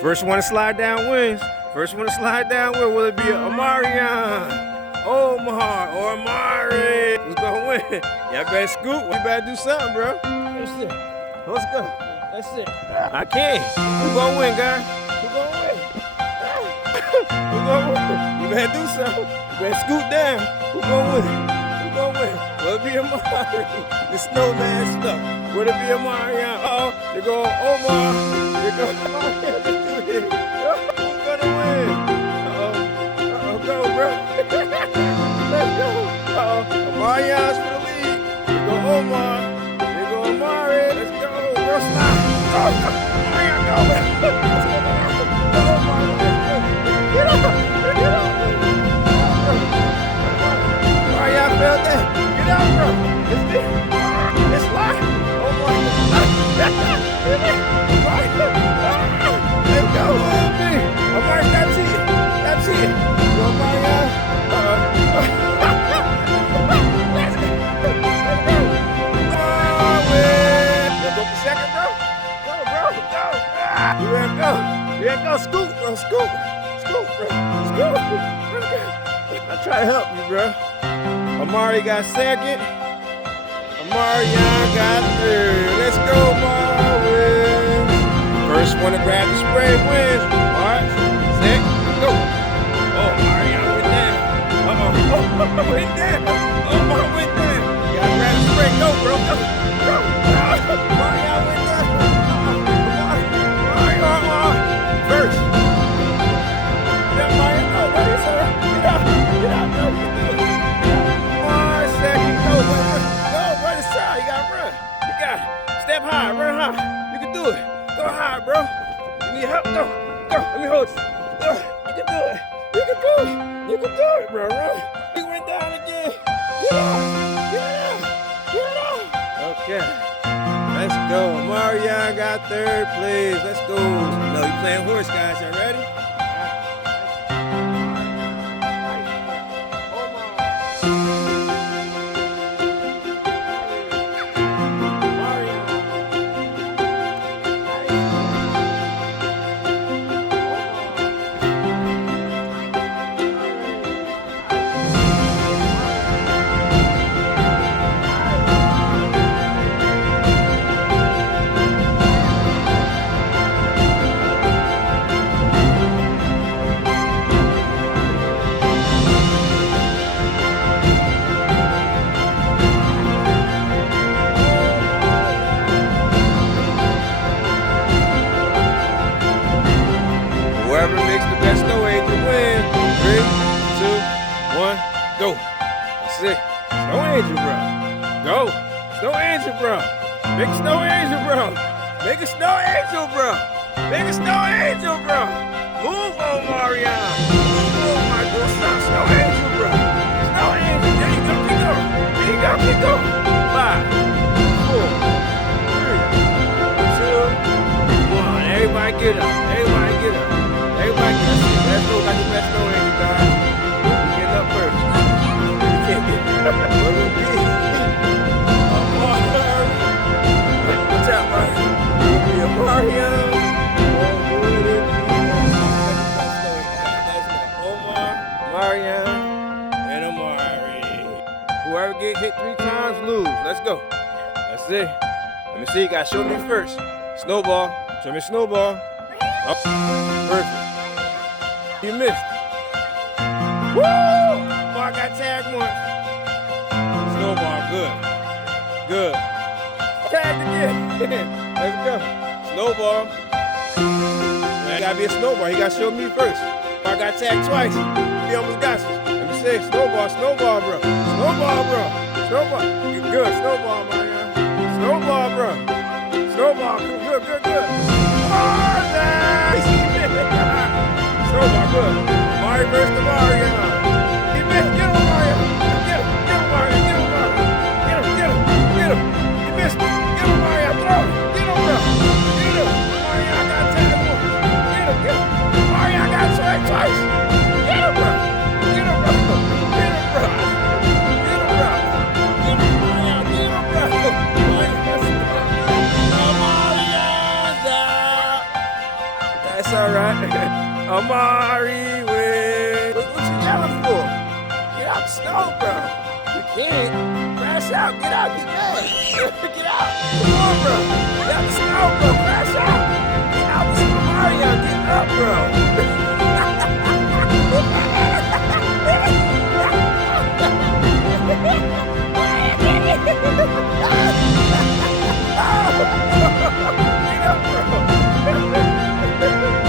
First one to slide down wins. First one to slide down wins. Will it be Omarion, Omar, or Amari? Who's gonna win? Y'all better scoop. You better do something, bro. That's it. Let's go. That's it. I can't. Who gonna win, guys? Who gonna win? Who gonna win? You better do something. You better scoot down. Who gonna win? Who gonna win? Will it be Amari? The snowman stuff. Will it be Omarion? Uh-oh. They're going Omar. They're going Omarion. Let's do it. Who's gonna win? Uh-oh. Uh-oh. Go, bro. Let's go. Uh-oh. Omarion's for the lead. Here go Omar. Here go Amari. Let's go. Bro, slide. Go. Omarion, go. Let's go. Go, Omar. Get up. Get up. Omarion fell down. Get out, bro. It's there. It's live. Omar. Let's go. Omar, stop cheating. Stop cheating. Go, Omarion. Let's go. Go for second, bro. Go, bro. Go. You ready to go? You ready to go? Scoot, bro. Scoot. Scoot, bro. Scoot. I try to help you, bro. Amari got second. Omarion got third. Let's go, Marvin. First one to grab the spray wins. March, set, go. Oh, Omarion went down. Uh-oh. Oh, went down. Omar went down. You gotta grab the spray. Go, bro. Go. Go. Omarion went down. Omarion. First. Get up, Omarion. Go, buddy, sir. Get up. Get up, bro. You can do it. 1 second. Go, bro. Go, run inside. You gotta run. You got it. Step high. Run high. You can do it. Go high, bro. You need help? Go. Go. Let me hold you. You can do it. You can do it. You can do it, bro. Run. You went down again. Get up. Get up. Get up. Okay. Let's go. Omarion got third place. Let's go. No, you playing horse, guys. Y'all ready? Whoever makes the best snow angel win. 3, 2, 1, go. That's it. Snow angel, bro. Go. Snow angel, bro. Make a snow angel, bro. Make a snow angel, bro. Make a snow angel, bro. Move, Omarion. Move, my good son. Snow angel, bro. Snow angel. There you go. Keep going. There you go. Keep going. 5, 4, 3, 2, 1. Everybody get up. Everybody get up. Everybody get up. Let's go. Got the best snow angel, guys. You get up first. You can't get up. What will it be? Amari. What's up, man? Will it be Omarion? Or will it be Omar, Omarion, and Amari? Whoever get hit 3 times, lose. Let's go. That's it. Let me see. You got to show me first. Snowball. Show me snowball. Oh, perfect. You missed. Woo! Oh, I got tagged once. Snowball, good. Good. Tagged again. Let's go. Snowball. Man, gotta be a snowball. He gotta show me first. I got tagged twice. He almost got you. Let me see. Snowball, snowball, bro. Snowball, bro. Snowball. Good. Snowball, Marion. Snowball, bro. Snowball. Good, good, good. Oh, nice. Snowball, good. Mari versus the Marion. He missed. Get him, Marion. Get him. Get him, Marion. Get him, Marion. Get him, get him, get him. He missed. Get him, Marion. Throw him. Get him, bro. Get him. Marion, I got tagged once. Get him, get him. Marion, I got tagged twice. Get him, bro. Get him, bro. Get him, bro. Get him, bro. Get him, Marion. Get him, bro. Marion, It's all right. Amari way. What you yelling for? Get out the snow, bro. You can't. Crash out. Get out. Get mad. Get out. Come on, bro. Get out the snow, bro. Crash out. Get out the snow, Mario. Get up, bro.